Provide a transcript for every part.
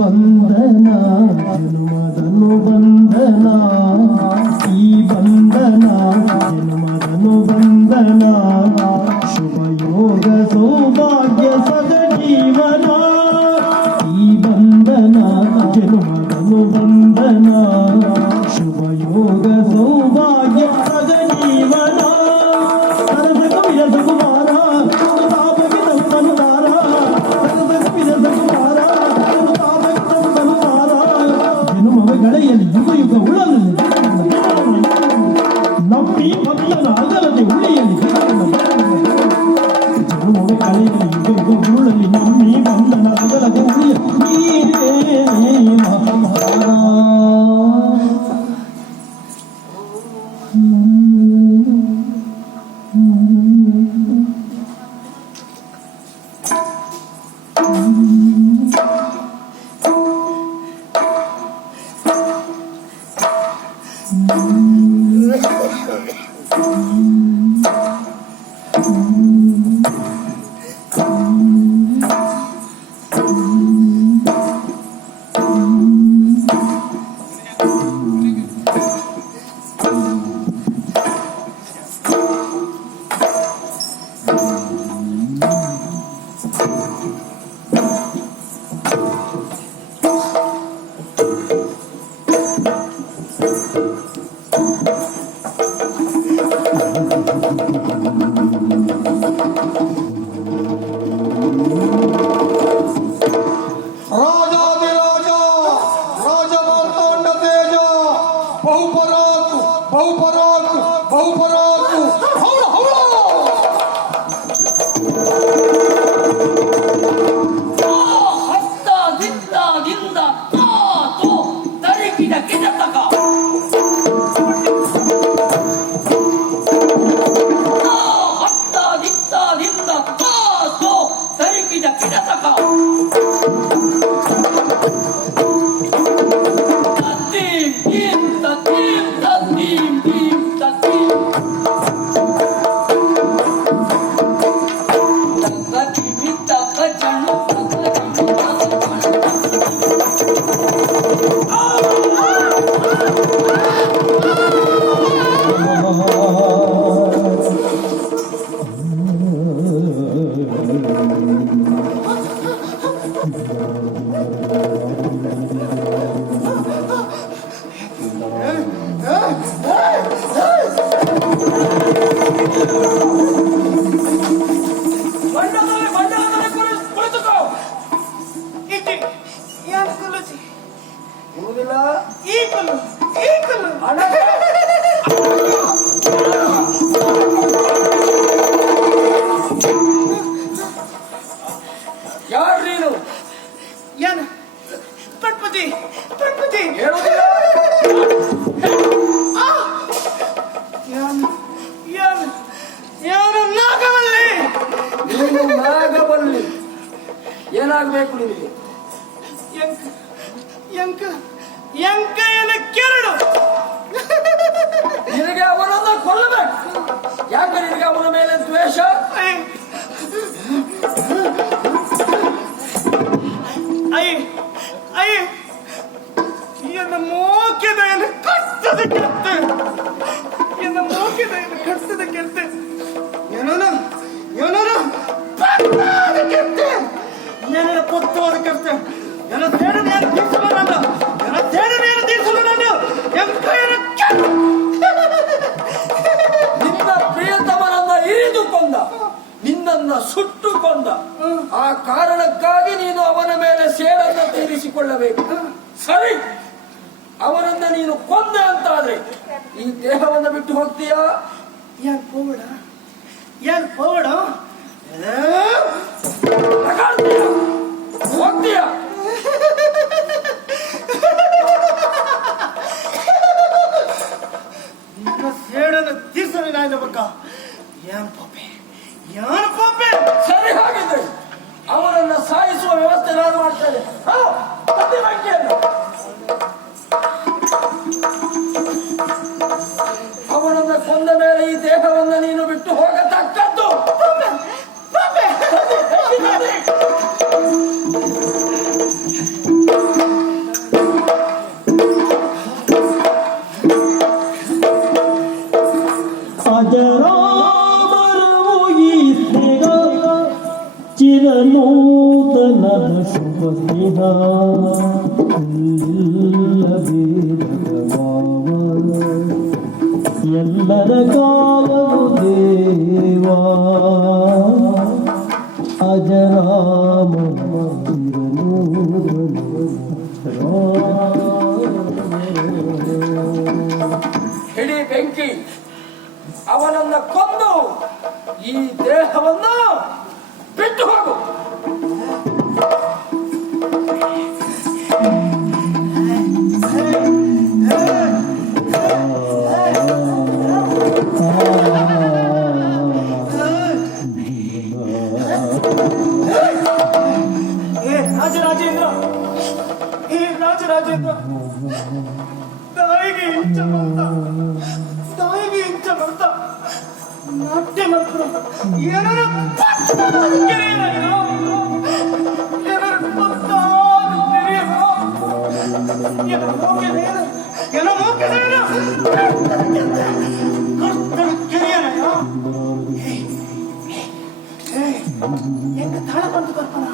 ಬಂಧನ ಜನುಮದನು ಬಂಧನ ಬಂಧನ ಶುಭಯೋಗ ಸೌಭಾಗ್ಯ ಜೀವನ ವಿರಸ ಕುಮಾರ ತಾಪವಿದನುಸಾರ ವಿರಸ ಕುಮಾರ ತಾಪವಿದನುಸಾರ ಜನುಮವ ಗಳೆಯಲ್ಲಿ ಯುಗ ಯುಗ ಉಳಲು ನಂಬಿ ಭಕ್ತನ ಅಗಲತೆ ಉಳಿಯಲಿ ಜನುಮವ ಗಳೆಯಲ್ಲಿ ಯುಗ ಯುಗ ಉಳಲಿ ನಂಬಿ ಭಕ್ತನ ಅಗಲತೆ ಉಳಿಯಲಿ ಮಹಾಭಾರ ಏನಾಗಬೇಕು ನಿನಗೆ? ಕೇಳು ನಿನಗೆ ಅವನನ್ನು ಕೊಲ್ಲಬೇಕು. ಯಾಕೆ ನಿನಗೆ ಅವನ ಮೇಲೆ ದ್ವೇಷ? ಎನ್ನ ಮೋಕೆದೆಯನ್ನು ಕಟ್ಟದ ಕೆತ್ತೆ ಎನ್ನ ಮೋಕೆದೆಯನ್ನು ಕಟ್ಟದ ಕೆತ್ತೆ ಏನೋನು ಕೆತ್ತೆ ಏನ ಪೊತ್ತವಾದ ಕೆತ್ತೆ ಎನ್ನ ಸೇಡನೆಯನ್ನು ತೀರ್ಸಲು ನಾನು ನಿನ್ನ ಪ್ರಿಯತಮನನ್ನ ಇರಿದು ಕೊಂದ, ನಿನ್ನನ್ನ ಸುಟ್ಟು ಕೊಂದ. ಆ ಕಾರಣಕ್ಕಾಗಿ ನೀನು ಅವನ ಮೇಲೆ ಸೇಡನ್ನು ತೀರಿಸಿಕೊಳ್ಳಬೇಕು. ಸರಿ, ಅವನನ್ನ ನೀನು ಕೊಂದ ಅಂತಾದ್ರೆ ಈ ದೇಹವನ್ನು ಬಿಟ್ಟು ಹೋಗ್ತೀಯಾ? ಏನ್ ಪೋಡ ಹೋಗ್ತೀಯಾ? ಸೇಡನ್ನು ತೀರ್ಸಲಿ ನಾಯಿನ ಬಕ್ಕ. ಏನ್ ಪಾಪೆ ಸರಿ, ಹಾಗಿದ್ರೆ ಅವನನ್ನ ಸಾಯಿಸುವ ವ್ಯವಸ್ಥೆ ನಾನು ಮಾಡ್ತೇನೆ. ಅವನನ್ನ ಕೊಂದ ಮೇಲೆ ಈ ದೇಹವನ್ನು ನೀನು ಬಿಟ್ಟು ಹೋಗತಕ್ಕದ್ದು. ಚಿರನೂತನದ ಶುಭ ಸ್ನೇಹ ಭೇದದ ಭಾವ ಎಲ್ಲರ ಕಾಲವು ದೇವಾ ಅಜರಾಮ ಹಿಡಿ ಬೆಂಕಿ ಅವನನ್ನ ಕೊಂದು ಈ ದೇಹವನ್ನು ಬಿಟ್ಟು ಹೋಗು. ರಾಜರಾಜೇಂದ್ರ, ಹೇ ರಾಜರಾಜೇಂದ್ರ, ತಾಯಿಗೆ ಇಂಚ ಬರ್ತ, ತಾಯಿಗೆ ಇಂಚ ಬರ್ತ, ನಾಟ್ಯ ಮಾತ್ರ ಏನಾರ ತಾಳ ಬಂದು ಕಲ್ಪನ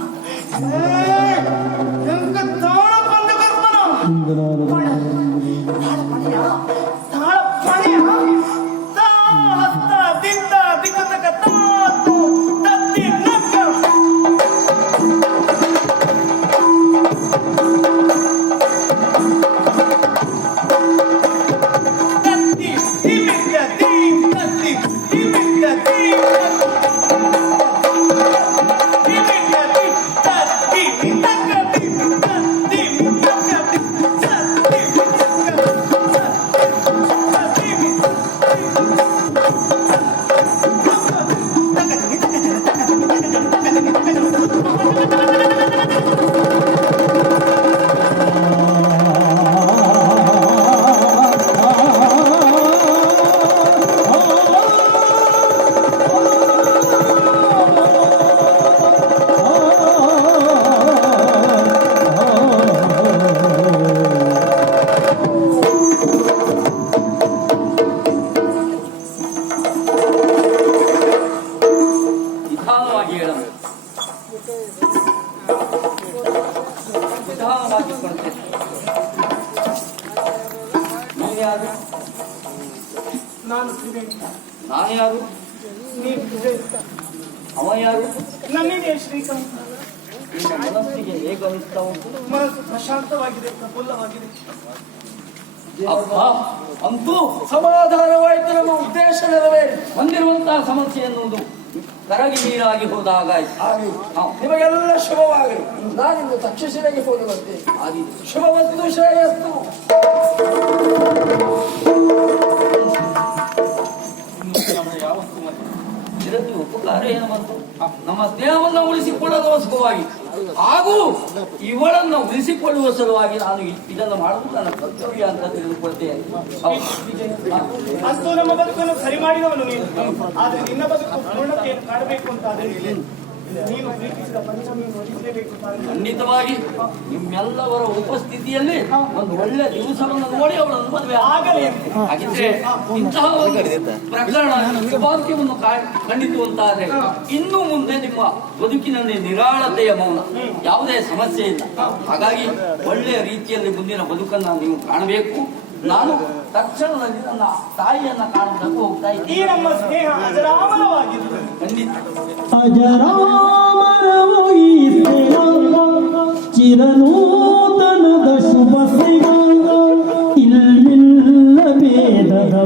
ನಾನು ನಾನು ಯಾರು? ಅವ ಯಾರು? ನನ್ನಿದೆ ಶ್ರೀಕಾಂತ್. ನಿನ್ನ ಮನಸ್ಸಿಗೆ ಹೇಗೆ ಅನಿಸ್ತಾ ಉಂಟು? ಮನಸ್ಸು ಪ್ರಶಾಂತವಾಗಿದೆ, ಪ್ರಫುಲ್ಲವಾಗಿದೆ. ಅಪ್ಪ, ಅಂತೂ ಸಮಾಧಾನವಾಯಿತು. ನಮ್ಮ ಉದ್ದೇಶ ನೆರವೇರಿ ಹೊಂದಿರುವಂತಹ ಸಮಸ್ಯೆ ಎನ್ನುವುದು ಕರಗಿ ನೀರಾಗಿ ಹೋದಾಗ ನಿಮಗೆಲ್ಲ ಶುಭವಾಗಲಿ. ನಾನಿಂದು ತಕ್ಷಶಿಲೆಗೆ ಹೋಗುವಂತೆ ಶುಭವಸ್ತು ಶ್ರೇಯಸ್ತು. ಇದಕ್ಕೆ ಉಪಕಾರ ಏನು ಬಂತು? ನಮ್ಮ ಸ್ನೇಹವನ್ನು ಉಳಿಸಿಕೊಳ್ಳಲು ಸುಖವಾಗಿ ಹಾಗೂ ಇವಳನ್ನು ಉಳಿಸಿಕೊಳ್ಳುವ ಸಲುವಾಗಿ ನಾನು ಇದನ್ನು ಮಾಡುವುದು ನನ್ನ ಕರ್ತವ್ಯ ಅಂತ ತಿಳಿದುಕೊಳ್ತೇನೆ. ಅಷ್ಟು ನಮ್ಮ ಬದುಕನ್ನು ಸರಿ ಮಾಡಿದವನು ನೀನು. ಆದ್ರೆ ನಿನ್ನ ಬದುಕು ಪೂರ್ಣತೆಯನ್ನು ಕಾಣಬೇಕು ಅಂತ ಆದ್ರೆ ನೀನು ಪ್ರೀತಿಸಿದ ಪಂಚಮಿಯನ್ನು ಒಲಿಸಲೇಬೇಕು. ಖಂಡಿತವಾಗಿ ನಿಮ್ಮೆಲ್ಲವರ ಉಪಸ್ಥಿತಿಯಲ್ಲಿ ಒಂದು ಒಳ್ಳೆ ದಿವಸವನ್ನು ನೋಡಿ ಅವಳನ್ನು ಮದುವೆ ಆಗಲಿ. ಹಾಗಿದ್ರೆ ಇಂತಹ ಒಂದು ಪ್ರಕರಣ ಸೌಭಾಗ್ಯವನ್ನು ಖಂಡಿಸುವಂತಾದ್ರೆ ಇನ್ನು ಮುಂದೆ ನಿಮ್ಮ ಬದುಕಿನಲ್ಲಿ ನಿರಾಳತೆಯ ಮೌನ, ಯಾವುದೇ ಸಮಸ್ಯೆ ಇಲ್ಲ. ಹಾಗಾಗಿ ಒಳ್ಳೆಯ ರೀತಿಯಲ್ಲಿ ಮುಂದಿನ ಬದುಕನ್ನು ನೀವು ಕಾಣಬೇಕು. ನಾನು ತಕ್ಷಣದಲ್ಲಿ ನನ್ನ ತಾಯಿಯನ್ನ ಕಾಣುವುದಕ್ಕೆ ಹೋಗ್ತಾ ಇದ್ದೀನಿ. ಈ ನಮ್ಮ ಸ್ನೇಹ ಅಜರಾಮರವಾಗಿರುತ್ತದೆ. ಖಂಡಿತ ಅಜರಾಮರವು ಈ ಸ್ನೇಹ ಚಿರನೂತನದ ಶುಭ ಸಿಗ ಇಲ್ಲಿಲ್ಲ ಭೇದದ